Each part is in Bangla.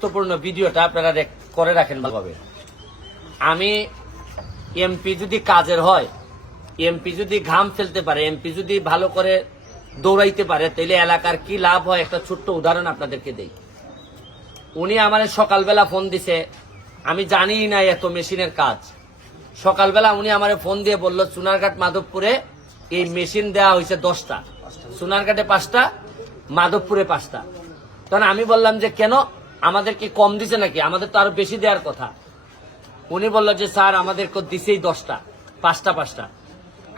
গুরুত্বপূর্ণ ভিডিওটা আপনারা করে রাখেন ভালোভাবে। আমি এমপি যদি কাজের হয়, এমপি যদি ঘাম ফেলতে পারে, এমপি যদি ভালো করে দৌড়াইতে পারে, তাহলে এলাকার কি লাভ হয় একটা ছোট্ট উদাহরণ আপনাদেরকে দেই। উনি আমার সকালবেলা ফোন দিছে, আমি জানি না এত মেশিনের কাজ। সকালবেলা উনি আমার ফোন দিয়ে বলল সোনারঘাট মাধবপুরে এই মেশিন দেওয়া হয়েছে 10টা, সোনারঘাটে 5টা, মাধবপুরে 5টা। তখন আমি বললাম যে কেন, আমাদের কি কম দিছে নাকি, আমাদের তো আরো বেশি দেওয়ার কথা। উনি বলল যে স্যার আমাদের দিছেই 10টা, 5টা।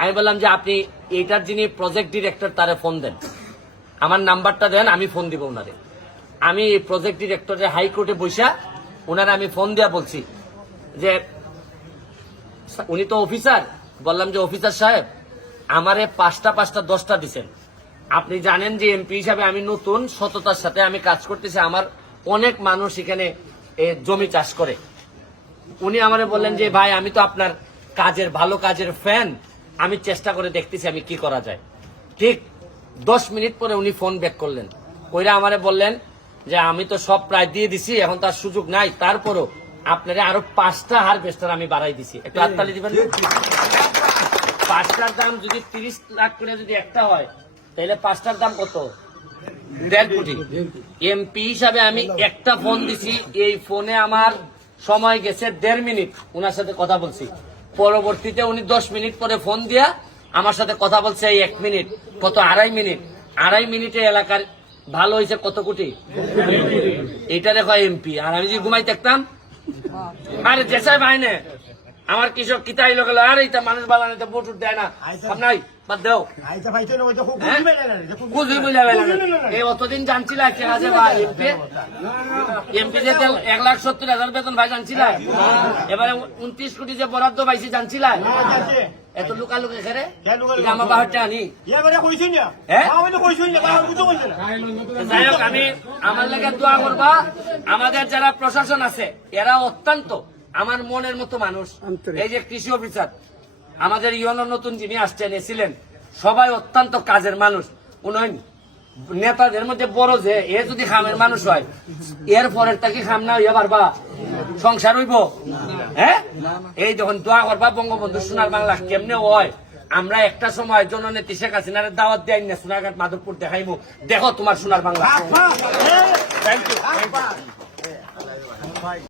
আমি বললাম যে আপনি এইটার যিনি প্রজেক্ট ডিরেক্টর তারে ফোন দেন, আমার নাম্বারটা দেন, আমি ফোন দিব ওনারে। আমি প্রজেক্ট ডিরেক্টরে হাইকোর্টে বৈশা ওনারা আমি ফোন দিয়া বলছি যে উনি তো অফিসার, বললাম যে অফিসার সাহেব আমারে 5টা 10টা দিচ্ছেন। আপনি জানেন যে এমপি হিসাবে আমি নতুন, সততার সাথে আমি কাজ করতেছি, আমার অনেক মানুষ এখানে জমি চাষ করে। উনি আমারে বললেন যে ভাই আমি তো আপনার কাজের, ভালো কাজের ফ্যান, আমি চেষ্টা করে দেখতেছি আমি কি করা যায়। ঠিক 10 মিনিট পরে উনি ফোন ব্যাক করলেন, কইরা আমারে বললেন যে আমি তো সব প্রায় দিয়ে দিছি, এখন তার সুযোগ নাই, তারপরও আপনারা আরো 5টা হারভেস্টার আমি বাড়াই দিছি, একটু হাততালি দিবেন। 5টার দাম যদি 30 লাখ করে যদি একটা হয়, তাহলে 5টার দাম কত? 1.5 কোটি। এমপি হিসাবে আমি একটা ফোন দিছি, এই ফোনে আমার সময় গেছে 1.5 মিনিট, ওনার সাথে কথা বলছি। পরবর্তীতে উনি 10 মিনিট পরে ফোন দিয়া আমার সাথে কথা বলছে 1 মিনিট, কত 2.5 মিনিট। 2.5 মিনিটে এলাকার ভালো হয়েছে কত কোটি, এইটা দেখো এমপি। আর আমি যে ঘুমাই থাকতাম, আরে দেশাই ভাইনে আমার কৃষক কিতাই লোক, আর এইটা মানুষ বাগানে ভোট দেয় না, নাই বাদ দেও। অতদিন জানছিল এমপি যে 1,70,000 বেতন ভাই জানছিল, এবারে 29 কোটি যে বরাদ্দ পাইছি জানছিল, এত লুকালুকি খেরে আমার বাহারটা আনি। যাই হোক, আমি আমার লেগে দোয়া করবা। আমাদের যারা প্রশাসন আছে এরা অত্যন্ত আমার মনের মতো মানুষ। এই যে কৃষি অফিসার আমাদের ইউনো নতুন যিনি আসছেন এসেছিলেন, সবাই অত্যন্ত কাজের মানুষ। উন্নয়ন নেতাদের মধ্যে বড় যে এ যদি খামের মানুষ হয়, এর পরের তাকে খাম না হইয়া পারবা, সংসার হইব? হ্যাঁ, এই যখন দোয়া করবা বঙ্গবন্ধু সোনার বাংলা কেমনে হয়, আমরা একটা সময় জননেত্রী শেখ হাসিনার দাওয়াত দেয় না, সোনারঘাট মাধবপুর দেখাইবো, দেখো তোমার সোনার বাংলা। Thank you.